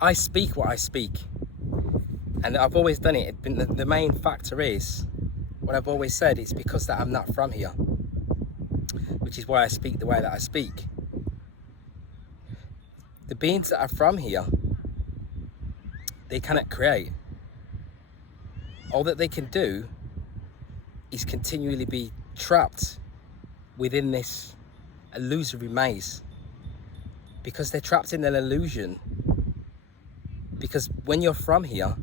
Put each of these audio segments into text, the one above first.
I speak what I speak, and I've always done it. The main factor is, what I've always said, it's because that I'm not from here, which is why I speak the way that I speak. The beings that are from here, they cannot create. All that they can do is continually be trapped within this illusory maze, because they're trapped in an illusion. Because when you're from here,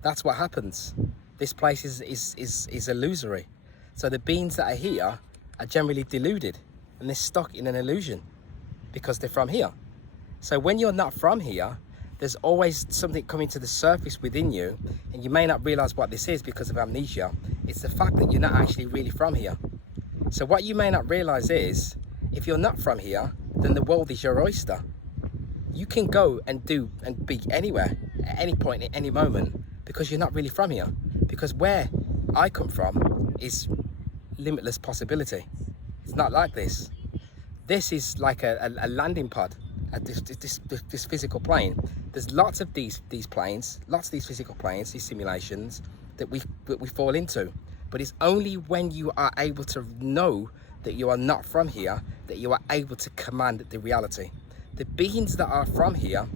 that's what happens. This place is illusory. So the beings that are here are generally deluded, and they're stuck in an illusion because they're from here. So when you're not from here, there's always something coming to the surface within you, and you may not realize what this is because of amnesia. It's the fact that you're not actually really from here. So what you may not realize is, if you're not from here, then the world is your oyster. You can go and do and be anywhere at any point, at any moment, because you're not really from here. Because where I come from is limitless possibility. It's not like this. This is like a landing pod at this physical plane. There's lots of these planes, lots of these physical planes, these simulations that we fall into. But it's only when you are able to know that you are not from here that you are able to command the reality. The beings that are from here,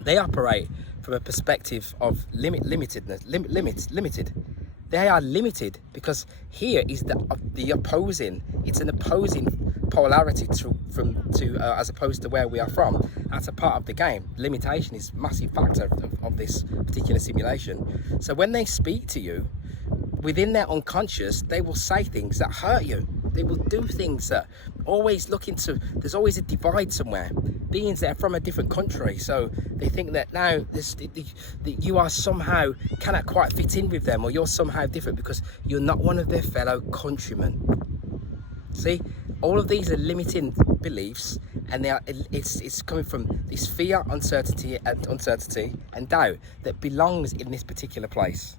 they operate from a perspective of limited. They are limited because here is the opposing. It's an opposing polarity as opposed to where we are from. That's a part of the game. Limitation is a massive factor of this particular simulation. So when they speak to you, within their unconscious, they will say things that hurt you. They will do things that always look into, there's always a divide somewhere. Beings that are from a different country, so they think that now that you are somehow cannot quite fit in with them, or you're somehow different because you're not one of their fellow countrymen. See, all of these are limiting beliefs, and it's coming from this fear, uncertainty and doubt that belongs in this particular place.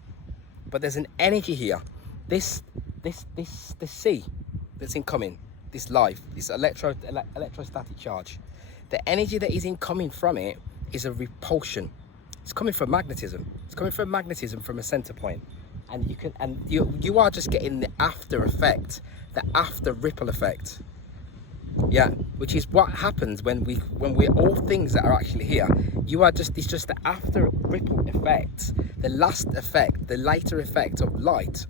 But there's an energy here. This sea that's incoming, this life, this electrostatic charge. The energy that is incoming from it is a repulsion. It's coming from magnetism. It's coming from magnetism from a center point. And you are just getting the after effect, the after ripple effect. Yeah, which is what happens when we're all things that are actually here. It's just the after ripple effect, the last effect, the later effect of light,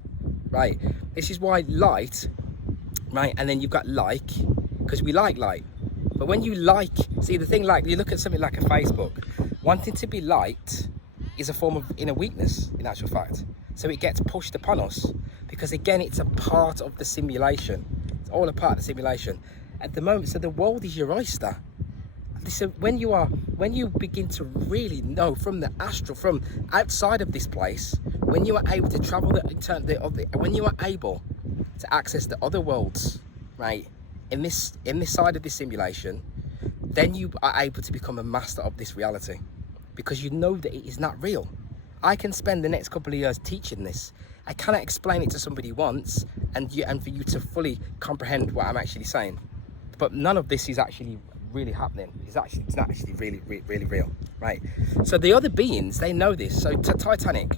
right? This is why light, right? And then you've got like, because we like light. But when you see the thing, like you look at something like a Facebook, wanting to be liked is a form of inner weakness in actual fact. So it gets pushed upon us because again, it's a part of the simulation. It's all a part of the simulation. At the moment, so the world is your oyster. So when you begin to really know from the astral, from outside of this place, when you are able to travel when you are able to access the other worlds, right, in this side of this simulation, then you are able to become a master of this reality, because you know that it is not real. I can spend the next couple of years teaching this. I cannot explain it to somebody once and for you to fully comprehend what I'm actually saying. But none of this is actually really happening. It's not actually really real, right? So the other beings, they know this. So Titanic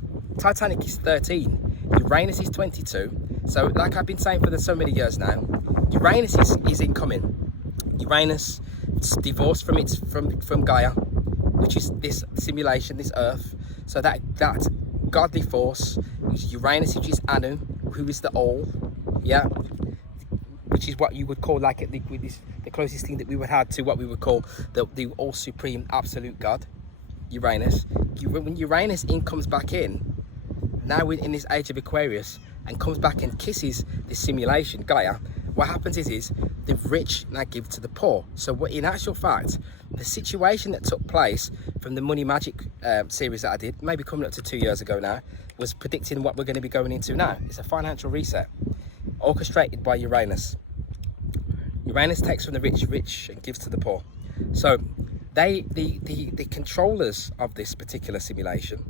is 13, Uranus is 22. So like I've been saying for so many years now, Uranus is incoming. Uranus is divorced from Gaia, which is this simulation, this Earth. So that godly force is Uranus, which is Anu, who is the all, yeah, which is what you would call like the closest thing that we would have to what we would call the all supreme absolute God, Uranus. When Uranus comes back in, now we're in this age of Aquarius, and comes back and kisses the simulation, Gaia, what happens is the rich now give to the poor. So what, in actual fact, the situation that took place from the Money Magic series that I did, maybe coming up to 2 years ago now, was predicting what we're going to be going into now. It's a financial reset, orchestrated by Uranus. Uranus takes from the rich and gives to the poor. So the controllers of this particular simulation,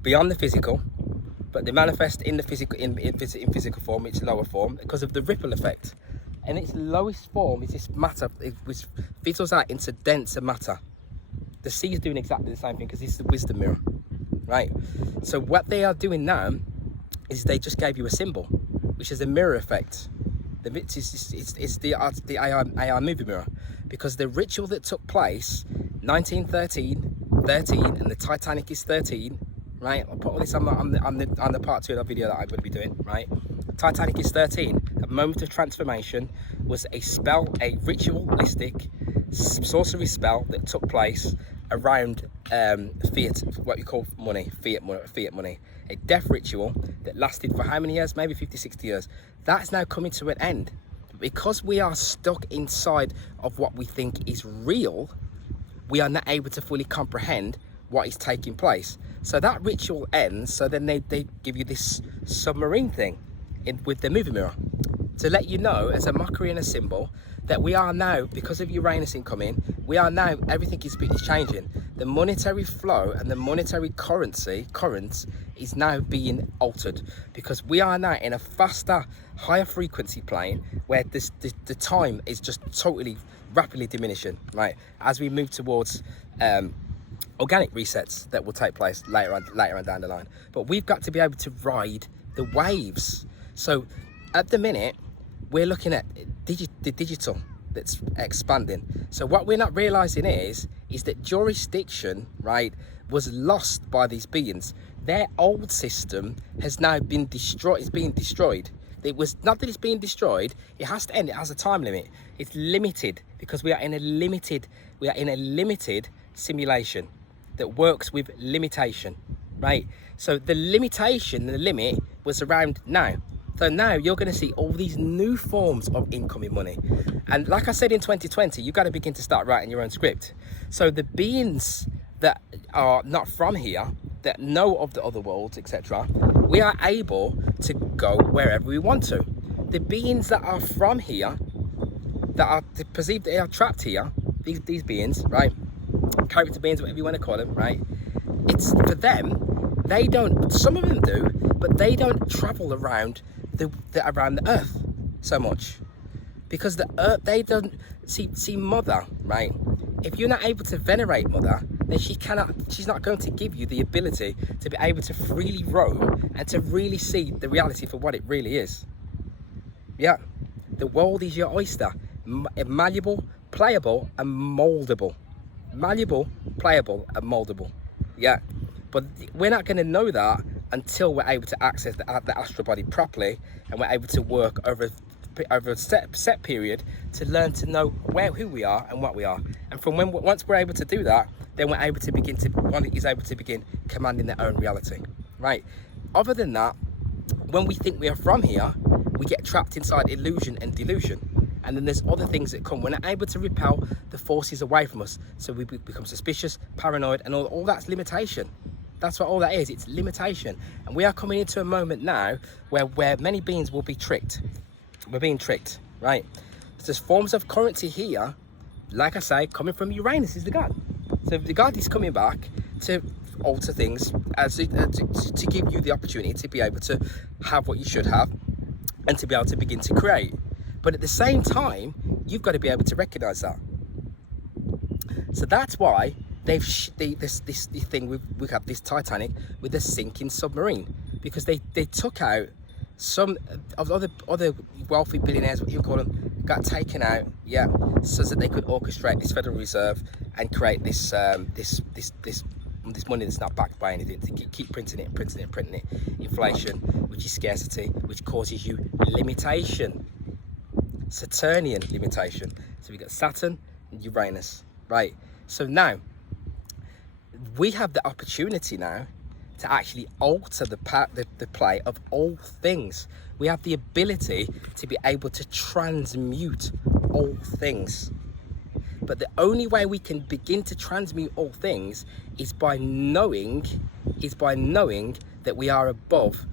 beyond the physical, but they manifest in the physical, in physical form, its lower form, because of the ripple effect. And its lowest form is this matter, which fizzles out into denser matter. The sea is doing exactly the same thing because it's the wisdom mirror, right? So what they are doing now is they just gave you a symbol, which is a mirror effect. It's the AI movie mirror, because the ritual that took place 1913, and the Titanic is 13, right? I'll put all this on the part 2 of the video that I'm going to be doing, right? Titanic is 13. A moment of transformation was a spell, a ritualistic sorcery spell that took place around fiat, what you call money, fiat money. A death ritual that lasted for how many years? Maybe 50, 60 years. That's now coming to an end. Because we are stuck inside of what we think is real, we are not able to fully comprehend what is taking place. So that ritual ends, so then they give you this submarine thing with the movie mirror to let you know, as a mockery and a symbol, that we are now, because of Uranus incoming, we are now, everything is changing. The monetary flow and the monetary currents is now being altered, because we are now in a faster, higher frequency plane where the time is just totally rapidly diminishing, right? As we move towards organic resets that will take place later on down the line. But we've got to be able to ride the waves. So at the minute, we're looking at the digital that's expanding. So what we're not realizing is that jurisdiction, right, was lost by these beings. Their old system has now been destroyed. It's being destroyed. It was not that it's being destroyed. It has to end. It has a time limit. It's limited because we are in a limited simulation that works with limitation, right? So the limitation, the limit was around now. So now you're going to see all these new forms of incoming money. And like I said, in 2020, you've got to begin to start writing your own script. So the beings that are not from here, that know of the other worlds, etc., we are able to go wherever we want to. The beings that are from here, that are perceived, they are trapped here, these beings, right? Character beings, whatever you want to call them, right? It's for them, they don't, some of them do, but they don't travel around around the earth so much, because the earth, they don't see mother, right? If you're not able to venerate mother, then she's not going to give you the ability to be able to freely roam and to really see the reality for what it really is. Yeah, the world is your oyster, malleable, playable and moldable. Malleable, playable and moldable. Yeah, but we're not going to know that until we're able to access the astral body properly, and we're able to work over a set period to learn to know who we are and what we are. And from once we're able to do that, then one is able to begin commanding their own reality, right? Other than that, when we think we are from here, we get trapped inside illusion and delusion. And then there's other things that come. We're not able to repel the forces away from us. So we become suspicious, paranoid, and all that's limitation. That's what all that is. It's limitation. And we are coming into a moment now where many beings will be tricked. We're being tricked, right? There's forms of currency here, like I say, coming from Uranus is the god. So the god is coming back to alter things, to give you the opportunity to be able to have what you should have and to be able to begin to create. But at the same time, you've got to be able to recognize that. So that's why this thing we have this Titanic with a sinking submarine, because they took out some of other wealthy billionaires, what you call them, got taken out, yeah, so that they could orchestrate this Federal Reserve and create this money that's not backed by anything, to keep printing it. Inflation, which is scarcity, which causes you limitation. Saturnian limitation. So we got Saturn and Uranus, right? So now we have the opportunity now to actually alter the play of all things. We have the ability to be able to transmute all things. But the only way we can begin to transmute all things is by knowing that we are above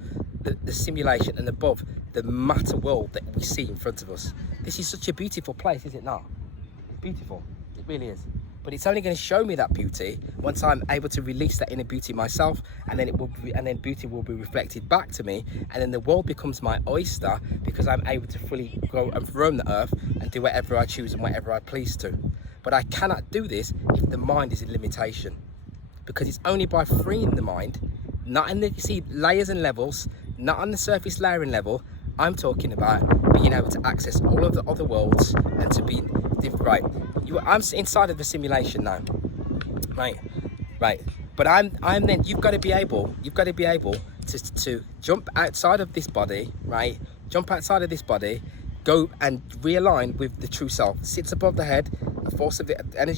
the simulation and above the matter world that we see in front of us. This is such a beautiful place, is it not? It's beautiful, it really is. But it's only going to show me that beauty once I'm able to release that inner beauty myself, and then beauty will be reflected back to me, and then the world becomes my oyster, because I'm able to fully go and roam the earth and do whatever I choose and whatever I please to. But I cannot do this if the mind is in limitation, because it's only by freeing the mind, not in the, you see, layers and levels, not on the surface layering level. I'm talking about being able to access all of the other worlds and to be right. I'm inside of the simulation now, right. But I'm then, you've got to be able to jump outside of this body, right? Jump outside of this body, go and realign with the true self. Sits above the head, a force of it, an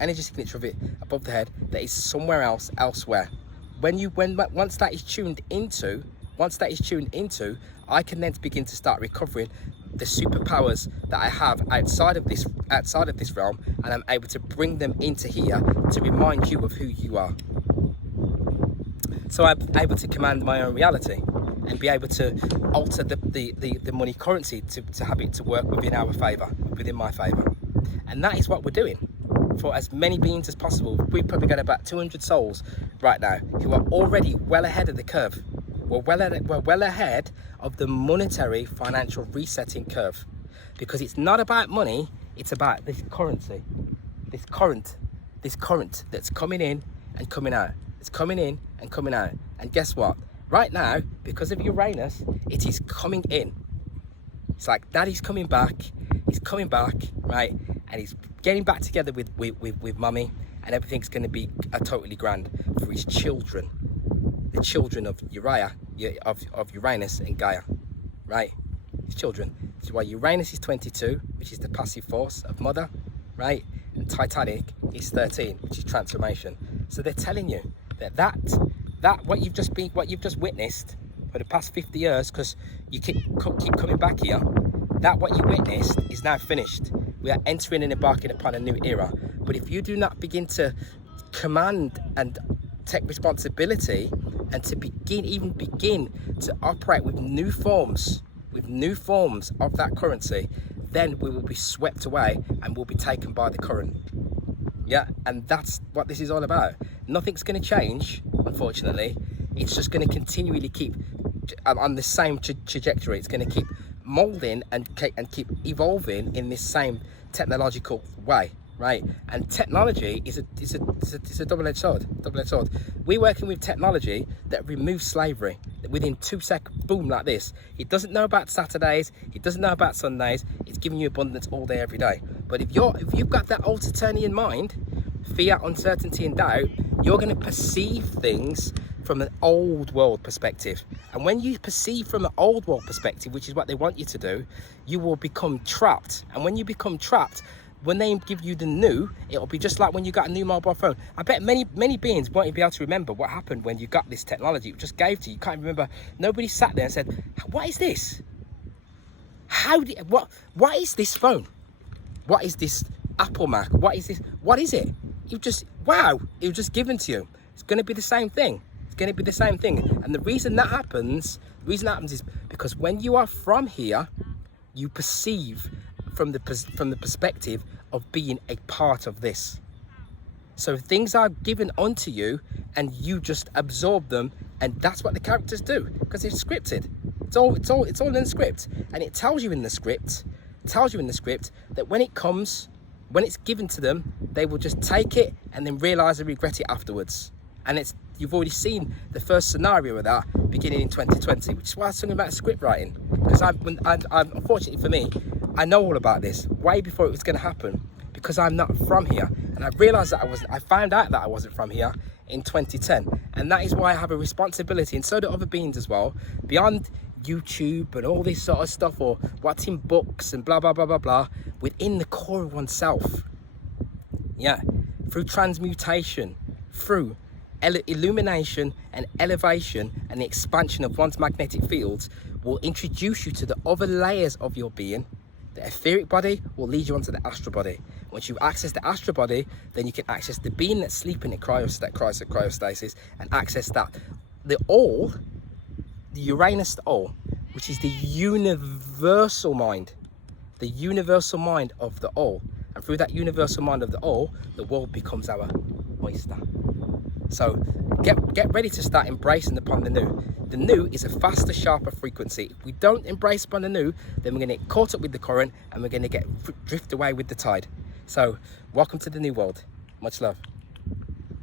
energy signature of it above the head that is somewhere else, elsewhere. Once that is tuned into, I can then begin to start recovering the superpowers that I have outside of this realm, and I'm able to bring them into here to remind you of who you are. So I'm able to command my own reality and be able to alter the money currency to have it to work within our favour, within my favour. And that is what we're doing for as many beings as possible. We've probably got about 200 souls right now who are already well ahead of the curve. We're well ahead of the monetary financial resetting curve, because it's not about money, it's about this currency, this current that's coming in and coming out. It's coming in and coming out. And guess what? Right now, because of Uranus, it is coming in. It's like Daddy's coming back. He's coming back, right? And he's getting back together with Mummy, and everything's going to be totally grand for his children, the children of of Uranus and Gaia, right? His children. This is why Uranus is 22, which is the passive force of Mother, right? And Titanic is 13, which is transformation. So they're telling you that what you've just witnessed for the past 50 years, because you keep coming back here, that what you witnessed is now finished. We are entering and embarking upon a new era. But if you do not begin to command and take responsibility, and to begin to operate with new forms of that currency, then we will be swept away and will be taken by the current. Yeah, and that's what this is all about. Nothing's going to change, unfortunately. It's just going to continually keep on the same trajectory. It's going to keep molding and keep evolving in this same technological way, right? And technology is a double-edged sword. We're working with technology that removes slavery within 2 seconds. Boom, like this. It doesn't know about Saturdays. It doesn't know about Sundays. It's giving you abundance all day, every day. But if you've got that old Saturnian mind, fear, uncertainty, and doubt, you're going to perceive things from an old world perspective. And when you perceive from an old world perspective, which is what they want you to do, you will become trapped. And when you become trapped, when they give you the new, it'll be just like when you got a new mobile phone. I bet many beings won't be able to remember what happened when you got this technology. It just gave to you. You can't remember. Nobody sat there and said, what is this? What is this phone? What is this Apple Mac? What is this? What is it? Wow, it was just given to you. It's going to be the same thing. And the reason that happens is because when you are from here, you perceive from the perspective of being a part of this. So things are given onto you and you just absorb them, and that's what the characters do, because it's scripted. It's all in the script, and it tells you in the script that when it's given to them, they will just take it and then realize and regret it afterwards. And you've already seen the first scenario of that beginning in 2020, which is why I was talking about script writing, because I'm unfortunately for me, I know all about this way before it was going to happen, because I'm not from here. And I realized that I found out that I wasn't from here in 2010. And that is why I have a responsibility, and so do other beings as well, beyond YouTube and all this sort of stuff, or watching books and blah, blah, blah, blah, blah, within the core of oneself. Yeah, through transmutation, through illumination and elevation and the expansion of one's magnetic fields will introduce you to the other layers of your being. The etheric body will lead you onto the astral body. Once you access the astral body, then you can access the being that's sleeping in cryostasis, and access the all, the Uranus all, which is the universal mind of the all. And through that universal mind of the all, the world becomes our oyster. So get ready to start embracing upon the new. The new is a faster, sharper frequency. If we don't embrace upon the new, then we're going to get caught up with the current, and we're going to drift away with the tide. So welcome to the new world. Much love.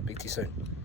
Speak to you soon.